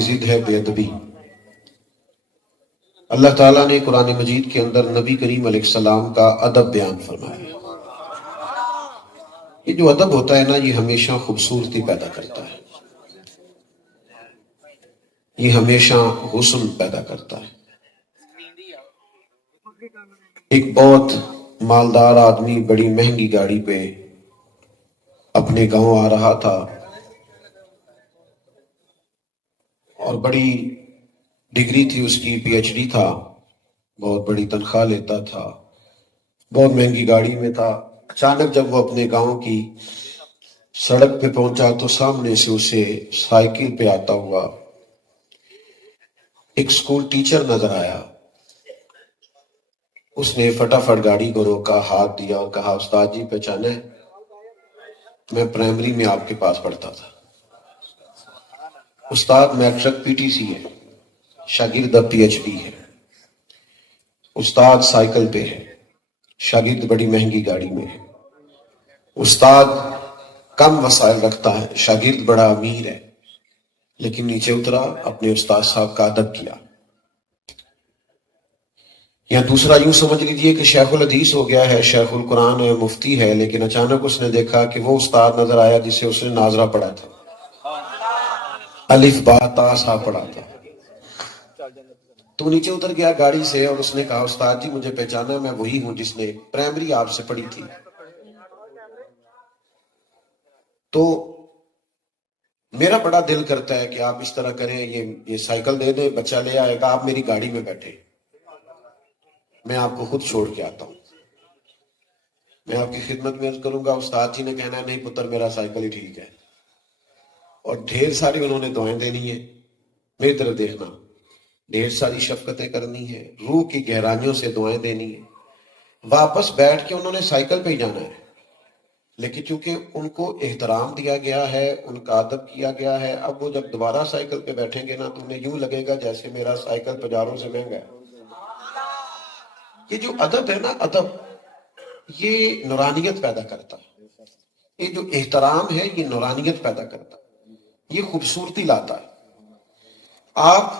ضد ہے بے ادبی۔ اللہ تعالیٰ نے قرآن مجید کے اندر نبی کریم علیہ السلام کا ادب بیان فرمایا ہے۔ یہ جو ادب ہوتا ہے نا، یہ ہمیشہ خوبصورتی پیدا کرتا ہے، یہ ہمیشہ حسن پیدا کرتا ہے۔ ایک بہت مالدار آدمی بڑی مہنگی گاڑی پہ اپنے گاؤں آ رہا تھا اور بڑی ڈگری تھی اس کی، پی ایچ ڈی تھا، بہت بڑی تنخواہ لیتا تھا، بہت مہنگی گاڑی میں تھا۔ اچانک جب وہ اپنے گاؤں کی سڑک پہ پہنچا تو سامنے سے اسے سائیکل پہ آتا ہوا ایک سکول ٹیچر نظر آیا۔ اس نے فٹافٹ گاڑی کو روکا، ہاتھ دیا اور کہا، استاد جی پہچانا ہے؟ میں پرائمری میں آپ کے پاس پڑھتا تھا۔ استاد میٹرک پی ٹی سی ہے، شاگرد پی ایچ ڈی ہے، استاد سائیکل پہ ہے، شاگرد بڑی مہنگی گاڑی میں ہے، استاد کم وسائل رکھتا ہے، شاگرد بڑا امیر ہے، لیکن نیچے اترا، اپنے استاد صاحب کا ادب کیا۔ یا دوسرا یوں سمجھ لیجئے کہ شیخ الحدیث ہو گیا ہے، شیخ القرآن ہے، مفتی ہے، لیکن اچانک اس نے دیکھا کہ وہ استاد نظر آیا جسے اس نے ناظرہ پڑھا تھا، الف با تا سا پڑھا تھا۔ تو نیچے اتر گیا گاڑی سے اور اس نے کہا، استاد جی مجھے پہچانا، میں وہی ہوں جس نے پرائمری آپ سے پڑھی تھی۔ تو میرا بڑا دل کرتا ہے کہ آپ اس طرح کریں، یہ سائیکل دے دیں، بچہ لے آئے گا، آپ میری گاڑی میں بیٹھے، میں آپ کو خود چھوڑ کے آتا ہوں، میں آپ کی خدمت میں عرض کروں گا۔ استاد جی نے کہنا ہے، نہیں پتر میرا سائیکل ہی ٹھیک ہے، اور ڈھیر ساری انہوں نے دعائیں دینی ہے، میری طرف دیکھنا، ڈھیر ساری شفقتیں کرنی ہے، روح کی گہرائیوں سے دعائیں دینی ہے۔ واپس بیٹھ کے انہوں نے سائیکل پہ ہی جانا ہے، لیکن چونکہ ان کو احترام دیا گیا ہے، ان کا ادب کیا گیا ہے، اب وہ جب دوبارہ سائیکل پہ بیٹھیں گے نا تو انہیں یوں لگے گا جیسے میرا سائیکل بازاروں سے مہنگا ہے۔ یہ جو ادب ہے نا، ادب یہ نورانیت پیدا کرتا ہے، یہ جو احترام ہے یہ نورانیت پیدا کرتا ہے، یہ خوبصورتی لاتا ہے۔ آپ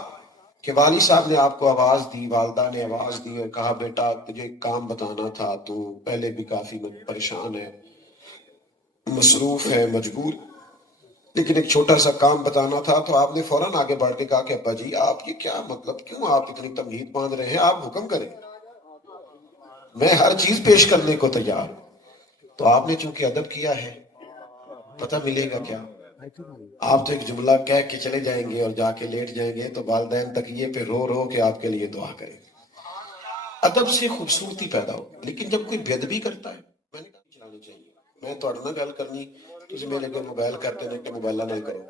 کے والد صاحب نے آپ کو آواز دی، والدہ نے آواز دی اور کہا، بیٹا تجھے ایک کام بتانا تھا، تو پہلے بھی کافی پریشان ہے، مصروف ہے، مجبور، لیکن ایک چھوٹا سا کام بتانا تھا۔ تو آپ نے فوراً آگے بڑھ کے کہا کہ ابا جی آپ یہ کیا مطلب، کیوں آپ اتنی تمہید باندھ رہے ہیں، آپ حکم کریں، میں ہر چیز پیش کرنے کو تیار ہوں۔ تو آپ نے چونکہ ادب کیا ہے، پتہ ملے گا کیا، آپ تو ایک جملہ کہہ کے چلے جائیں گے اور جا کے لیٹ جائیں گے تو والدین تکیے پہ رو رو کے آپ کے لیے دعا کریں گے۔ ادب سے خوبصورتی پیدا ہو، لیکن جب کوئی بے ادبی کرتا ہے، میں نے کہا چلانا چاہیے، میں تو اڑنا گل کرنی، تجھے میرے کے موبائل کرتے ہیں کہ موبائلہ نہیں کرو۔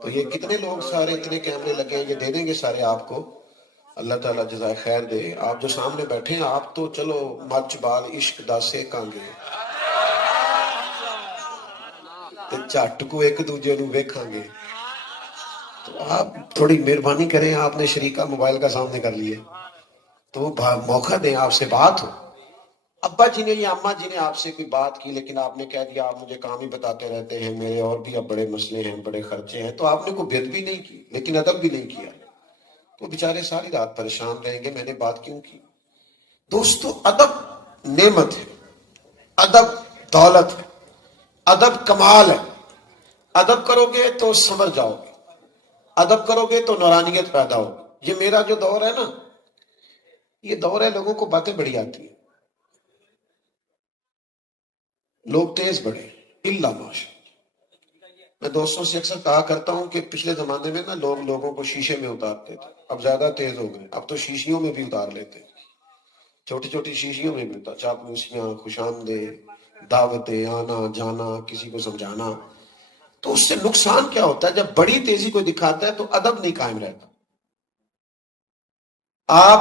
تو یہ کتنے لوگ سارے اتنے کیمرے لگے ہیں، یہ دے دیں گے سارے آپ کو، اللہ تعالیٰ جزائے خیر دے۔ آپ جو سامنے بیٹھے ہیں آپ تو چلو مچ بال عشق دا سیکاں گے تے جھٹ کو ایک دوجے نو ویکھاں گے، تو آپ تھوڑی مہربانی کریں، آپ نے شریکہ موبائل کا سامنے کر لیے تو موقع دیں، آپ سے بات ہو۔ ابا جی نے یا اماں جی نے آپ سے کوئی بات کی، لیکن آپ نے کہہ دیا آپ مجھے کام ہی بتاتے رہتے ہیں، میرے اور بھی اب بڑے مسئلے ہیں، بڑے خرچے ہیں، تو آپ نے کوئی بے ادبی نہیں کی لیکن ادب بھی نہیں کیا، تو بیچارے ساری رات پریشان رہیں گے، میں نے بات کیوں کی۔ دوستو ادب نعمت ہے، ادب دولت ہے، ادب کمال ہے۔ ادب کرو گے تو سمجھ جاؤ گے، ادب کرو گے تو نورانیت پیدا ہوگی۔ یہ میرا جو دور ہے نا، یہ دور ہے لوگوں کو باتیں بڑی آتی ہیں، لوگ تیز بڑھے اللہ ماشاء۔ میں دوستوں سے اکثر کہا کرتا ہوں کہ پچھلے زمانے میں نا لوگ لوگوں کو شیشے میں اتارتے تھے، اب زیادہ تیز ہو گئے، اب تو شیشیوں میں بھی اتار لیتے ہیں، چھوٹی چھوٹی شیشیوں میں بھی اتار، چاپلوسیاں، خوش آمدید، دعوتیں، آنا جانا، کسی کو سمجھانا۔ تو اس سے نقصان کیا ہوتا ہے، جب بڑی تیزی کو دکھاتا ہے تو ادب نہیں قائم رہتا۔ آپ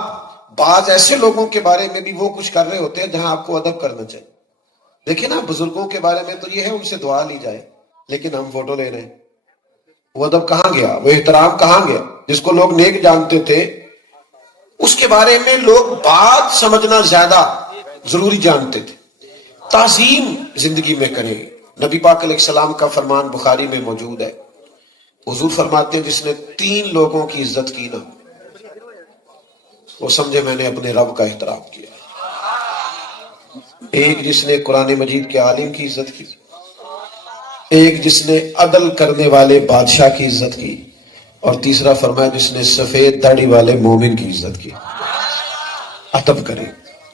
بعض ایسے لوگوں کے بارے میں بھی وہ کچھ کر رہے ہوتے ہیں جہاں آپ کو ادب کرنا چاہیے۔ دیکھیں نا بزرگوں کے بارے میں تو یہ ہے ان سے دعا لی جائے، لیکن ہم فوٹو لے رہے ہیں، وہ ادب کہاں گیا، وہ احترام کہاں گیا؟ جس کو لوگ نیک جانتے تھے اس کے بارے میں لوگ بات سمجھنا زیادہ ضروری جانتے تھے۔ تعظیم زندگی میں کریں، نبی پاک علیہ السلام کا فرمان بخاری میں موجود ہے، حضور فرماتے ہیں جس نے 3 لوگوں کی عزت کی نا وہ سمجھے میں نے اپنے رب کا احترام کیا. ایک جس نے قرآن مجید کے عالم کی عزت کی، ایک جس نے عدل کرنے والے بادشاہ کی عزت کی، اور تیسرا فرمایا جس نے سفید داڑھی والے مومن کی عزت کی. ادب کریں،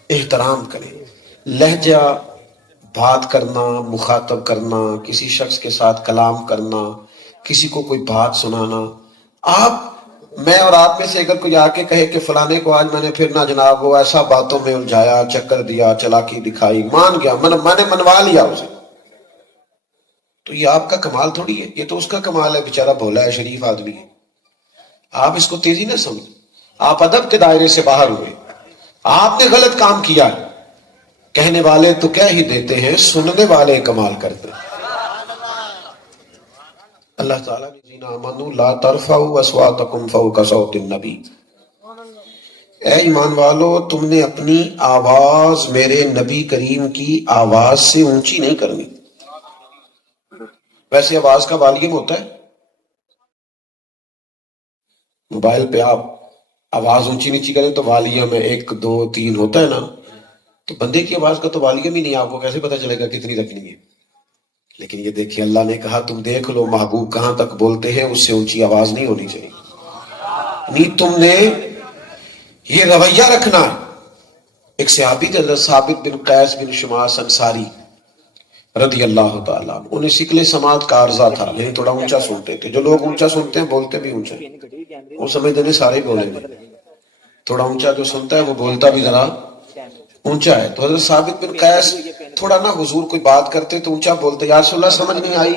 احترام کریں، لہجہ بات کرنا، مخاطب کرنا، کسی شخص کے ساتھ کلام کرنا، کسی کو کوئی بات سنانا. میں اور آپ میں سے اگر کوئی آ کے کہے کہ فلانے کو آج میں نے پھر نہ جناب وہ ایسا باتوں میں الجھایا، چکر دیا، چلاکی دکھائی، مان گیا، میں نے منوا لیا اسے، تو یہ آپ کا کمال تھوڑی ہے، یہ تو اس کا کمال ہے، بیچارہ بھولا ہے، شریف آدمی ہے. آپ اس کو تیزی نہ سمجھیں. آپ ادب کے دائرے سے باہر ہوئے، آپ نے غلط کام کیا. کہنے والے تو کہہ ہی دیتے ہیں، سننے والے کمال کرتے ہیں. اللہ تعالیٰ نے جینا آمنوا لا ترفعوا اصواتکم فوق صوت النبی، اے ایمان والو تم نے اپنی آواز میرے نبی کریم کی آواز سے اونچی نہیں کرنی. ویسے آواز کا والیوم ہوتا ہے، موبائل پہ آپ آواز اونچی نیچی کریں تو والیوم ہے 1 2 3 ہوتا ہے نا، تو بندے کی آواز کا تو والیوم ہی نہیں، آپ کو کیسے پتا چلے گا کتنی رکھنی ہے. لیکن یہ دیکھیں اللہ نے کہا تم دیکھ لو محبوب کہاں تک بولتے ہیں، اس سے اونچی آواز نہیں ہونی چاہیے. نہیں تم نے یہ رویہ رکھنا ہے. ایک صحابی تھے حضرت ثابت بن قیس بن شماس انصاری رضی اللہ تعالیٰ عنہ، انہیں شکل سماعت کا عارضہ تھا، یعنی تھوڑا اونچا سنتے تھے. جو لوگ اونچا سنتے ہیں بولتے بھی اونچا، وہ سمجھتے ہیں سارے بولیں گے. تھوڑا اونچا جو سنتا ہے وہ بولتا بھی ذرا اونچا ہے. تو حضرت ثابت بن قیس تھوڑا نا حضور کوئی بات کرتے تو اونچا بولتے، یا رسول اللہ سمجھ نہیں آئی.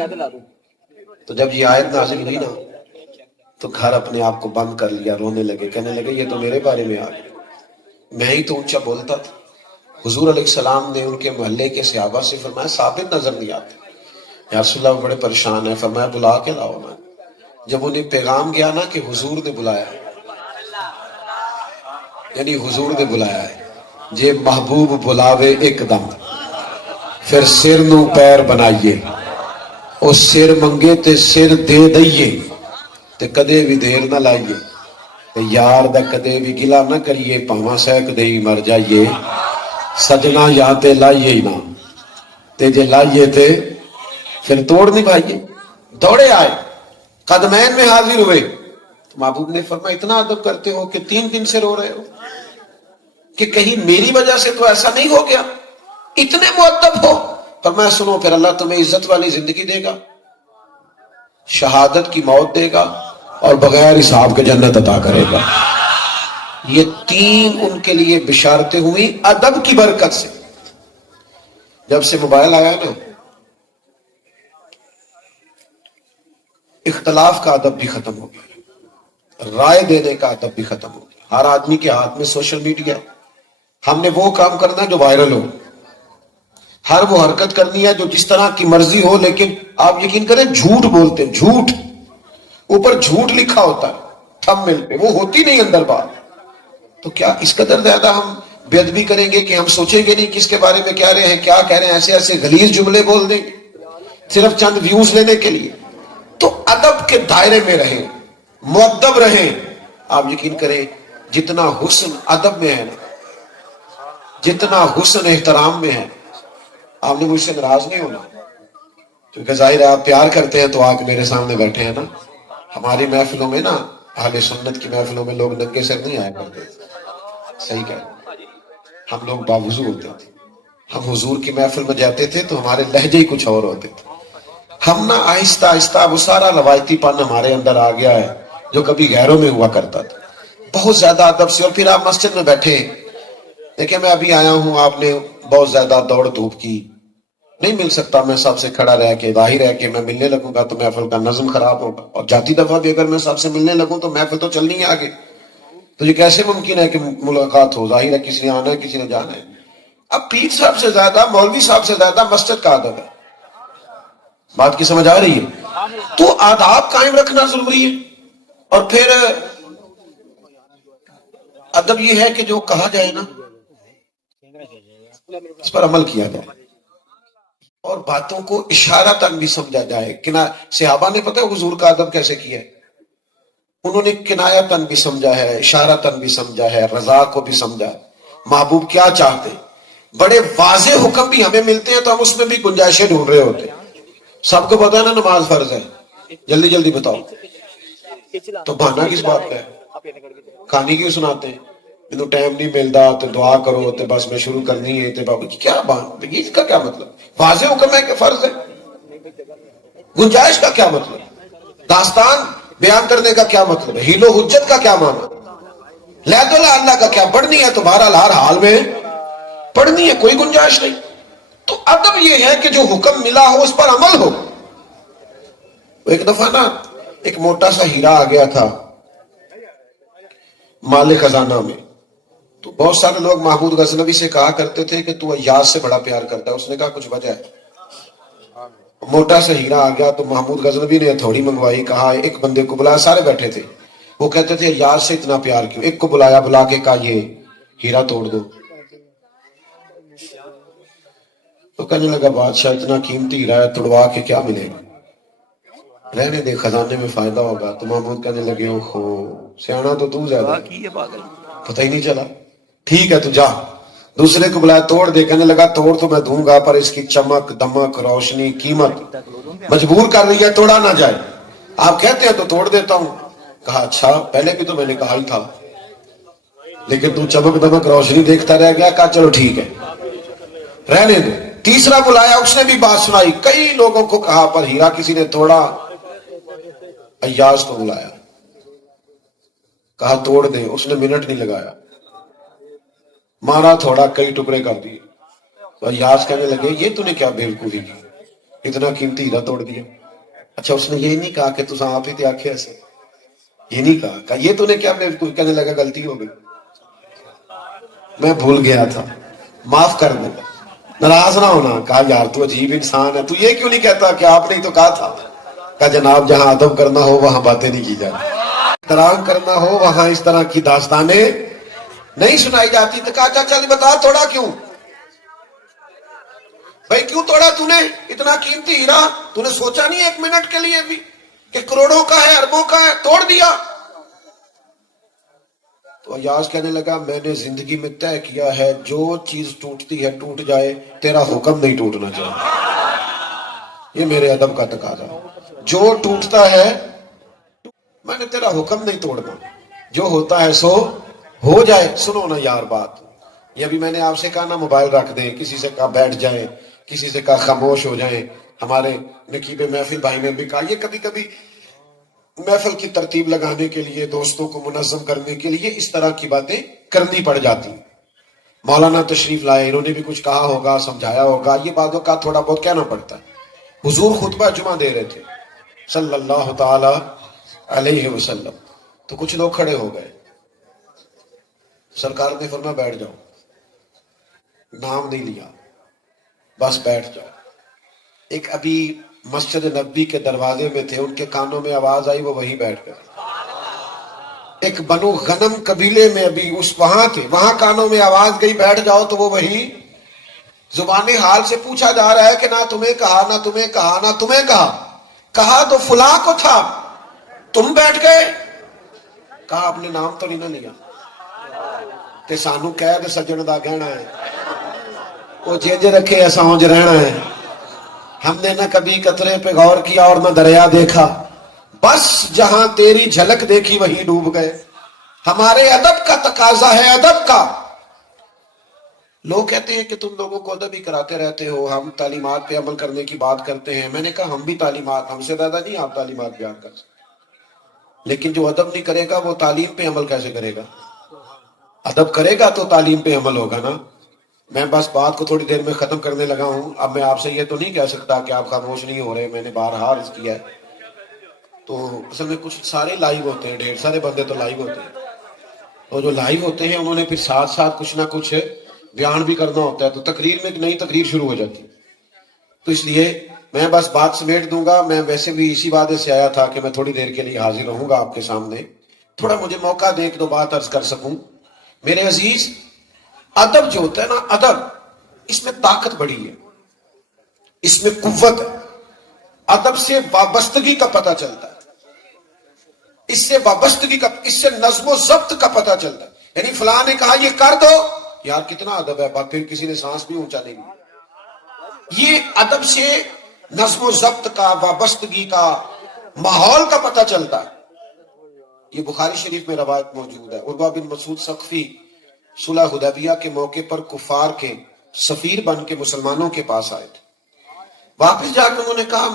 تو جب یہ آیت نازل ہوئی نا تو گھر اپنے آپ کو بند کر لیا، رونے لگے، کہنے لگے یہ تو میرے بارے میں آ گیا، میں ہی تو اونچا بولتا تھا. حضور علیہ السلام نے ان کے محلے کے صحابہ سے فرمایا ثابت نظر نہیں آتے. یا رسول اللہ بڑے پریشان ہیں، فرمایا بلا کے لاؤ نا. جب انہیں پیغام گیا نا کہ حضور نے بلایا، یعنی حضور نے بلایا ہے، جے محبوب بلاوے ایک دم پھر سر نو پیر بنائیے، او سر منگے تے سر دے دئیے تے کدے بھی دیر نہ لائیے، تے یار دا کدے بھی گلا نہ کریے، پاواں سیک دے ہی مر جائیے، سجنا یا تے لائیے ہی نہ، تے جے لائیے تے پھر توڑ نہیں پائیے. دوڑے آئے، قدمین میں حاضر ہوئے. محبوب نے فرمایا اتنا ادب کرتے ہو کہ 3 دن سے رو رہے ہو، کہ کہیں میری وجہ سے تو ایسا نہیں ہو گیا، اتنے مؤدب ہو. فرمایا سنو پھر اللہ تمہیں عزت والی زندگی دے گا، شہادت کی موت دے گا، اور بغیر حساب کے جنت عطا کرے گا. یہ 3 ان کے لیے بشارتیں ہوئی ادب کی برکت سے. جب سے موبائل آیا نا اختلاف کا ادب بھی ختم ہو گیا، رائے دینے کا ادب بھی ختم ہو گیا. ہر آدمی کے ہاتھ میں سوشل میڈیا ہے. ہم نے وہ کام کرنا ہے جو وائرل ہو، ہر وہ حرکت کرنی ہے جو جس طرح کی مرضی ہو. لیکن آپ یقین کریں جھوٹ بولتے ہیں، جھوٹ اوپر جھوٹ لکھا ہوتا ہے تھم مل پہ، وہ ہوتی نہیں اندر بات. تو کیا اس قدر زیادہ ہم بے ادبی کریں گے کہ ہم سوچیں گے نہیں کس کے بارے میں کہہ رہے ہیں، کیا کہہ رہے ہیں، ایسے ایسے غلیظ جملے بول دیں گے صرف چند ویوز لینے کے لیے. تو ادب کے دائرے میں رہیں، مؤدب رہیں. آپ یقین کریں جتنا حسن ادب میں ہے نا، جتنا حسن احترام میں ہے، آپ نے مجھ سے ناراض نہیں ہونا، کیونکہ ظاہر ہے آپ پیار کرتے ہیں تو آ کے میرے سامنے بیٹھے ہیں نا. ہماری محفلوں میں نا، اہل سنت کی محفلوں میں لوگ ننگے سر نہیں آیا کرتے، صحیح کہہ رہے ہیں. ہم لوگ باوضو ہوتے تھے. ہم حضور کی محفل میں جاتے تھے تو ہمارے لہجے ہی کچھ اور ہوتے تھے. ہم نا آہستہ آہستہ وہ سارا روایتی پن ہمارے اندر آ گیا ہے جو کبھی غیروں میں ہوا کرتا تھا، بہت زیادہ ادب سے. اور پھر آپ مسجد میں بیٹھے دیکھیں میں ابھی آیا ہوں، آپ نے بہت زیادہ دوڑ دھوپ کی، نہیں مل سکتا میں سب سے کھڑا رہ کے، ظاہر ہے کہ میں ملنے لگوں گا تو محفل کا نظم خراب ہوگا، اور جاتی دفعہ بھی اگر میں سب سے ملنے لگوں تو محفل تو چلنی ہے آگے. تو یہ کیسے ممکن ہے کہ ملاقات ہو؟ ظاہر ہے کسی نے آنا ہے کسی نے جانا ہے. اب پیر صاحب سے زیادہ، مولوی صاحب سے زیادہ مسجد کا ادب ہے. بات کی سمجھ آ رہی ہے؟ تو آداب قائم رکھنا ضروری ہے. اور پھر ادب یہ ہے کہ جو کہا جائے نا اس پر عمل کیا جائے. اور باتوں کو اشارتاً بھی سمجھا جائے. صحابہ نے پتہ ہے حضور کا ادب کیسے کیا ہے؟ انہوں نے کنایتاً بھی سمجھا ہے، اشارتاً بھی سمجھا ہے، رضا کو بھی سمجھا. محبوب کیا چاہتے؟ بڑے واضح حکم بھی ہمیں ملتے ہیں تو ہم اس میں بھی گنجائشیں ڈھونڈ رہے ہوتے ہیں. سب کو پتا ہے نا نماز فرض ہے، جلدی جلدی بتاؤ، تو بہانا کس بات کا ہے؟ کہانی کیوں سناتے ہیں؟ میں ٹائم نہیں ملتا تو دعا کرو تو بس میں شروع کرنی ہے تو بابا کیا بات، اس کا کیا مطلب؟ واضح حکم ہے کہ فرض ہے. گنجائش کا کیا مطلب؟ داستان بیان کرنے کا کیا مطلب ہے؟ ہیل و حجت کا کیا معنی؟ لید اللہ کا کیا؟ پڑھنی ہے تو بہرحال ہر حال میں پڑھنی ہے، کوئی گنجائش نہیں. تو ادب یہ ہے کہ جو حکم ملا ہو اس پر عمل ہو. ایک دفعہ نا ایک موٹا سا ہیرا آ گیا تھا مال خزانہ میں. تو بہت سارے لوگ محمود غزنوی سے کہا کرتے تھے کہ تو ایاز سے بڑا پیار کرتا ہے. اس نے کہا کچھ وجہ ہے. موٹا سا ہیرا آ گیا تو محمود غزنوی نے ہتھوڑی منگوائی، کہا ایک بندے کو بلایا. سارے بیٹھے تھے، وہ کہتے تھے ایاز سے اتنا پیار کیوں؟ ایک کو بلایا، بلا کے کہا یہ ہیرا توڑ دو. تو کہنے لگا بادشاہ اتنا قیمتی ہیرا ہے، توڑوا کے کیا ملے گا؟ رہنے دے، خزانے میں فائدہ ہوگا. تو محمود کہنے لگے اوہو سیانا تو زیادہ پتہ ہی نہیں چلا. ٹھیک ہے تو جا. دوسرے کو بلایا، توڑ دے. کہنے لگا توڑ تو میں دوں گا پر اس کی چمک دمک روشنی قیمت مجبور کر رہی ہے، توڑا نہ جائے. آپ کہتے ہیں تو توڑ دیتا ہوں. کہا اچھا پہلے بھی تو میں نے کہا ہی تھا لیکن تو چمک دمک روشنی دیکھتا رہ گیا. کہا چلو ٹھیک ہے رہنے دے. تیسرا بلایا، اس نے بھی بات سنائی. کئی لوگوں کو کہا پر ہیرا کسی نے توڑا. ایاز کو بلایا، کہا توڑ دے. اس نے منٹ نہیں لگایا، مارا تھوڑا، کئی ٹکڑے کر دیے. تو ایاز کہنے لگے یہ تو نے کیا بیوقوفی کی، اتنا قیمتی ہیرا توڑ دیا. اچھا اس نے یہ نہیں کہا کہ تساں آپ ہی تے آکھے ایسے، یہ نہیں کہا یہ تو نے کیا بیوقوفی. کہنے لگا غلطی ہو گئی، میں بھول گیا تھا، معاف کر دے. ناراض نہ ہونا. کہا یار تو عجیب انسان ہے، تو یہ کیوں نہیں کہتا کہ آپ نے تو کہا تھا. کہا جناب جہاں ادب کرنا ہو وہاں باتیں نہیں کی جاتی، احترام کرنا ہو وہاں اس طرح کی داستانیں نہیں سنائی جاتی. تو کہا چل بتا توڑا کیوں بھائی، کیوں توڑا تو نے اتنا قیمتی ہیرا؟ تو نے سوچا نہیں ایک منٹ کے لیے بھی کہ کروڑوں کا ہے، اربوں کا ہے، توڑ دیا. تو ایاز کہنے لگا میں نے زندگی میں طے کیا ہے جو چیز ٹوٹتی ہے ٹوٹ جائے، تیرا حکم نہیں ٹوٹنا چاہیے. یہ میرے ادب کا تقاضا. جو ٹوٹتا ہے میں نے تیرا حکم نہیں توڑنا، جو ہوتا ہے سو ہو جائے. سنو نا یار بات، یہ ابھی میں نے آپ سے کہا نا موبائل رکھ دیں، کسی سے کہا بیٹھ جائیں، کسی سے کہا خاموش ہو جائیں. ہمارے نقیب محفل بھائی نے بھی کہا یہ کبھی کبھی محفل کی ترتیب لگانے کے لیے، دوستوں کو منظم کرنے کے لیے اس طرح کی باتیں کرنی پڑ جاتی. مولانا تشریف لائے، انہوں نے بھی کچھ کہا ہوگا، سمجھایا ہوگا، یہ باتوں کا تھوڑا بہت کہنا پڑتا ہے. حضور خطبہ جمعہ دے رہے تھے صلی اللہ تعالی علیہ وسلم. تو کچھ لوگ کھڑے ہو گئے، سرکار نے فرمایا بیٹھ جاؤ. نام نہیں لیا، بس بیٹھ جاؤ. ایک ابھی مسجد نبوی کے دروازے میں تھے، ان کے کانوں میں آواز آئی، وہ وہیں بیٹھ گئے. ایک بنو غنم قبیلے میں ابھی وہاں کانوں میں آواز گئی بیٹھ جاؤ، تو وہ وہی زبان حال سے پوچھا جا رہا ہے کہ نہ تمہیں کہا، نہ تمہیں کہا، نہ تمہیں کہا تو فلاں کو تھا، تم بیٹھ گئے. کہا آپ نے نام تو نہیں نہ لیا تے سانو قید سجن دا گہنا ہے، وہ جج رکھے ایسا ہونج رہنا ہے. ہم نے نہ کبھی قطرے پہ غور کیا اور نہ دریا دیکھا، بس جہاں تیری جھلک دیکھی وہیں ڈوب گئے. ہمارے ادب کا تقاضا ہے، ادب کا. لوگ کہتے ہیں کہ تم لوگوں کو ادب ہی کراتے رہتے ہو، ہم تعلیمات پہ عمل کرنے کی بات کرتے ہیں. میں نے کہا ہم بھی تعلیمات، ہم سے زیادہ نہیں آپ تعلیمات بیان کر سکتے، لیکن جو ادب نہیں کرے گا وہ تعلیم پہ عمل کیسے کرے گا؟ ادب کرے گا تو تعلیم پہ عمل ہوگا نا. میں بس بات کو تھوڑی دیر میں ختم کرنے لگا ہوں. اب میں آپ سے یہ تو نہیں کہہ سکتا کہ آپ خاموش نہیں ہو رہے، میں نے بارہا عرض کیا ہے. تو اصل میں کچھ سارے لائیو ہوتے ہیں، ڈھیر سارے بندے تو لائیو ہوتے ہیں، اور جو لائیو ہوتے ہیں انہوں نے پھر ساتھ ساتھ کچھ نہ کچھ بیان بھی کرنا ہوتا ہے، تو تقریر میں ایک نئی تقریر شروع ہو جاتی. تو اس لیے میں بس بات سمیٹ دوں گا. میں ویسے بھی اسی وعدے سے آیا تھا کہ میں تھوڑی دیر کے لیے حاضر رہوں گا آپ کے سامنے، تھوڑا مجھے موقع دے ایک دو بات عرض کر سکوں. میرے عزیز، ادب جو ہوتا ہے نا، ادب اس میں طاقت بڑی ہے. اس میں قوت ہے. ادب سے وابستگی کا پتہ چلتا ہے, اس سے وابستگی کا, اس سے نظم و ضبط کا پتہ چلتا ہے. یعنی فلاں نے کہا یہ کر دو, یار کتنا ادب ہے, پھر کسی نے سانس بھی اونچا نہیں لیا. یہ ادب سے نظم و ضبط کا, وابستگی کا, ماحول کا پتہ چلتا ہے. یہ بخاری شریف میں روایت موجود ہے. عروہ بن مسعود ثقفی صلح حدیبیہ کے موقع پر کفار کے سفیر بن کے مسلمانوں کے پاس آئے تھے. واپس جا کے انہوں نے کہا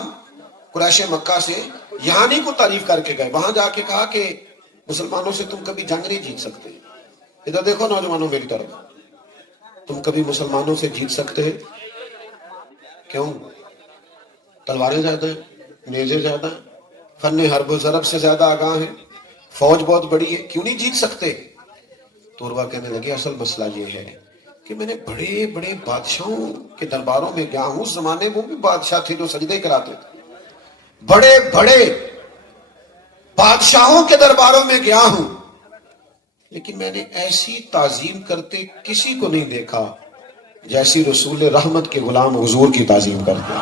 قریش مکہ سے یہاں نہیں کو تعریف کر کے گئے, وہاں جا کے کہا کہ مسلمانوں سے تم کبھی جنگ نہیں جیت سکتے. ادھر دیکھو نوجوانوں میری طرف, تم کبھی مسلمانوں سے جیت سکتے ہیں؟ کیوں؟ تلواریں زیادہ ہیں, نیزے زیادہ ہیں, فن حرب و ضرب سے زیادہ آگاہ ہیں, فوج بہت بڑی ہے, کیوں نہیں جیت سکتے؟ تو عروہ کہنے لگے اصل مسئلہ یہ ہے کہ میں نے بڑے بڑے بادشاہوں کے درباروں میں گیا ہوں. اس زمانے وہ بھی بادشاہ تھے جو سجدے کراتے تھے. بڑے بڑے بادشاہوں کے درباروں میں گیا ہوں, لیکن میں نے ایسی تعظیم کرتے کسی کو نہیں دیکھا جیسی رسول رحمت کے غلام حضور کی تعظیم کرتے.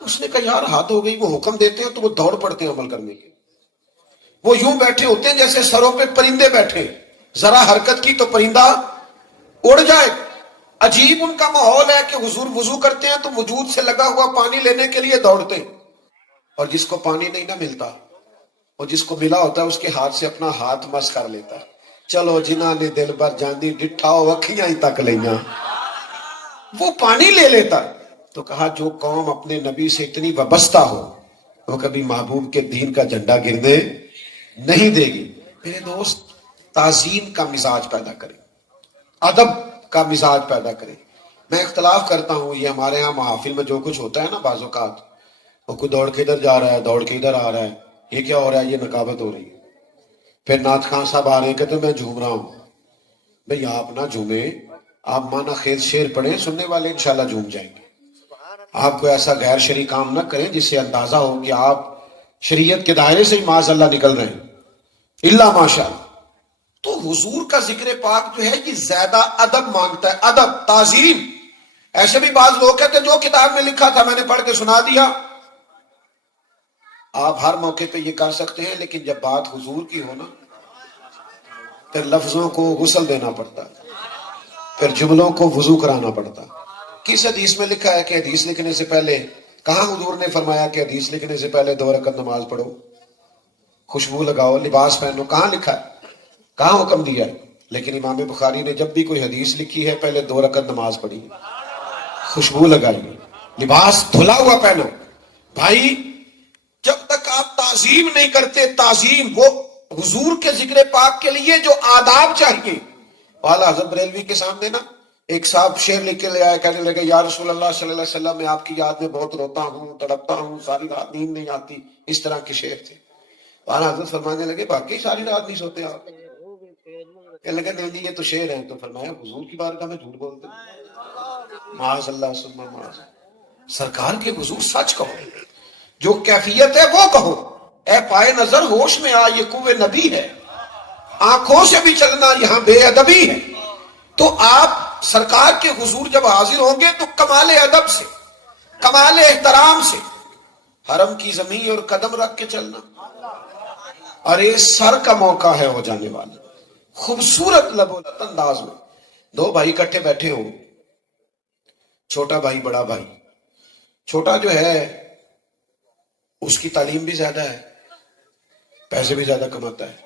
اس نے کہا یار حد ہو گئی, وہ حکم دیتے ہیں تو وہ دوڑ پڑتے ہیں عمل کرنے کے. وہ یوں بیٹھے ہوتے ہیں جیسے سروں پہ پرندے بیٹھے, ذرا حرکت کی تو پرندہ اڑ جائے. عجیب ان کا ماحول ہے کہ حضور وضو کرتے ہیں تو وجود سے لگا ہوا پانی لینے کے لیے دوڑتے ہیں, اور جس کو پانی نہیں نہ ملتا, اور جس کو ملا ہوتا ہے اس کے ہاتھ سے اپنا ہاتھ مس کر لیتا ہے. چلو جنہاں نے دل بھر جاندی ڈٹھا ہو اکھیاں ہی تک لیاں, وہ پانی لے لیتا. تو کہا جو قوم اپنے نبی سے اتنی وابستہ ہو وہ کبھی محبوب کے دین کا جھنڈا گرنے نہیں دے گی. میرے دوست, تعظیم کا مزاج پیدا کریں, ادب کا مزاج پیدا کریں. میں اختلاف کرتا ہوں, یہ ہمارے ہاں محافل میں جو کچھ ہوتا ہے نا بعض اوقات, وہ کوئی دوڑ کے ادھر جا رہا ہے, دوڑ کے ادھر آ رہا ہے, یہ کیا ہو رہا ہے, یہ نقابت ہو رہی ہے. پھر نعت خان صاحب آ رہے ہیں کہتے ہیں میں جھوم رہا ہوں. بھئی آپ نہ جھومیں, آپ معنی خیز شعر پڑھیں, سننے والے انشاءاللہ جھوم جائیں گے. آپ کو ایسا غیر شرعی کام نہ کریں جس سے اندازہ ہو کہ آپ شریعت کے دائرے سے ہی معاذ اللہ نکل رہے ہیں, الا ماشاء. تو حضور کا ذکر پاک جو ہے یہ زیادہ ادب مانگتا ہے, ادب, تعظیم. ایسے بھی بعض لوگ کہتے ہیں جو کتاب میں لکھا تھا میں نے پڑھ کے سنا دیا. آپ ہر موقع پہ یہ کر سکتے ہیں, لیکن جب بات حضور کی ہو نا پھر لفظوں کو غسل دینا پڑتا, پھر جملوں کو وضو کرانا پڑتا. کس حدیث میں لکھا ہے کہ حدیث لکھنے سے پہلے, کہاں حضور نے فرمایا کہ حدیث لکھنے سے پہلے 2 رکعت نماز پڑھو, خوشبو لگاؤ, لباس پہنو؟ کہاں لکھا ہے, کہاں حکم دیا ہے؟ لیکن امام بخاری نے جب بھی کوئی حدیث لکھی ہے پہلے 2 رکعت نماز پڑھی, خوشبو لگائی, لباس دھلا ہوا پہنو. بھائی جب تک آپ تعظیم نہیں کرتے, تعظیم وہ حضور کے ذکر پاک کے لیے جو آداب چاہیے. اعلیٰ حضرت بریلوی کے سامنے نا ایک صاحب شعر لکھ کے لے آئے, کہنے لگے یا رسول اللہ صلی اللہ علیہ وسلم میں آپ کی یاد میں بہت روتا ہوں, تڑپتا ہوں, ساری رات نیند نہیں آتی. اس طرح کے شعر تھے. اعلیٰ حضرت فرمانے لگے باقی ساری رات نہیں سوتے آپ؟ کہنے لگے نہیں جی یہ تو شعر ہیں. تو فرمایا حضور کی بارگاہ میں جھوٹ بولتے ہیں, معاذ اللہ ثم معاذ. سرکار کے حضور سچ کہو, جو کیفیت ہے وہ کہو. اے پائے نظر ہوش میں آ, یہ کوہ نبی ہے, آنکھوں سے بھی چلنا یہاں بے ادبی ہے. تو آپ سرکار کے حضور جب حاضر ہوں گے تو کمال ادب سے, کمال احترام سے حرم کی زمین اور قدم رکھ کے چلنا. ارے سر کا موقع ہے ہو جانے والا, خوبصورت لب و لط انداز میں 2 بھائی اکٹھے بیٹھے ہوں, چھوٹا بھائی بڑا بھائی. چھوٹا جو ہے اس کی تعلیم بھی زیادہ ہے, پیسے بھی زیادہ کماتا ہے,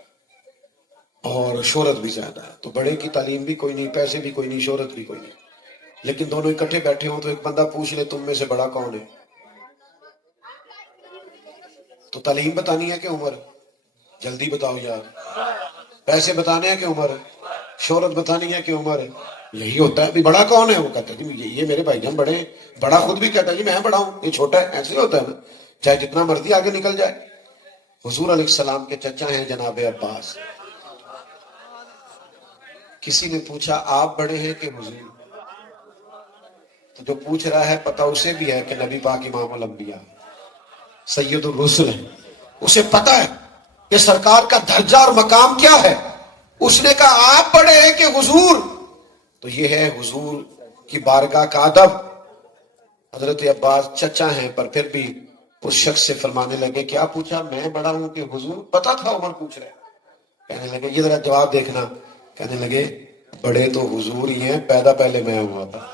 اور شہرت بھی زیادہ ہے. تو بڑے کی تعلیم بھی کوئی نہیں, پیسے بھی کوئی نہیں, شہرت بھی کوئی نہیں. لیکن دونوں اکٹھے بیٹھے ہوں تو ایک بندہ پوچھ لے تم میں سے بڑا کون ہے, تو تعلیم بتانی ہے کہ عمر؟ جلدی بتاؤ یار. پیسے بتانے ہیں کہ عمر؟ شہرت بتانی ہے کہ عمر؟ یہی ہوتا ہے. بڑا کون ہے؟ وہ کہتا ہے یہ میرے بھائی جان بڑے ہیں. بڑا خود بھی کہتا ہے جی میں بڑا ہوں, یہ چھوٹا ہے. ایسے ہی ہوتا ہے نا, چاہے جتنا مرضی آگے نکل جائے. حضور علیہ السلام کے چچا ہیں جناب عباس. کسی نے پوچھا آپ بڑے ہیں کہ حضور؟ تو جو پوچھ رہا ہے پتہ اسے بھی ہے کہ نبی پاک امام الانبیاء سید الرسل ہے, اسے پتہ ہے کہ سرکار کا درجہ اور مقام کیا ہے. اس نے کہا آپ بڑے ہیں کہ حضور؟ تو یہ ہے حضور کی بارگاہ کا ادب. حضرت عباس چچا ہیں پر پھر بھی اس شخص سے فرمانے لگے کیا پوچھا؟ میں بڑا ہوں کہ حضور؟ پتا تھا عمر پوچھ رہے. کہنے لگے یہ ذرا جواب دیکھنا. کہنے لگے بڑے تو حضور ہی ہیں، پیدا پہلے میں ہوا تھا.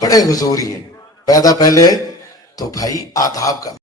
بڑے حضور ہی ہیں، پیدا پہلے. تو بھائی آداب کا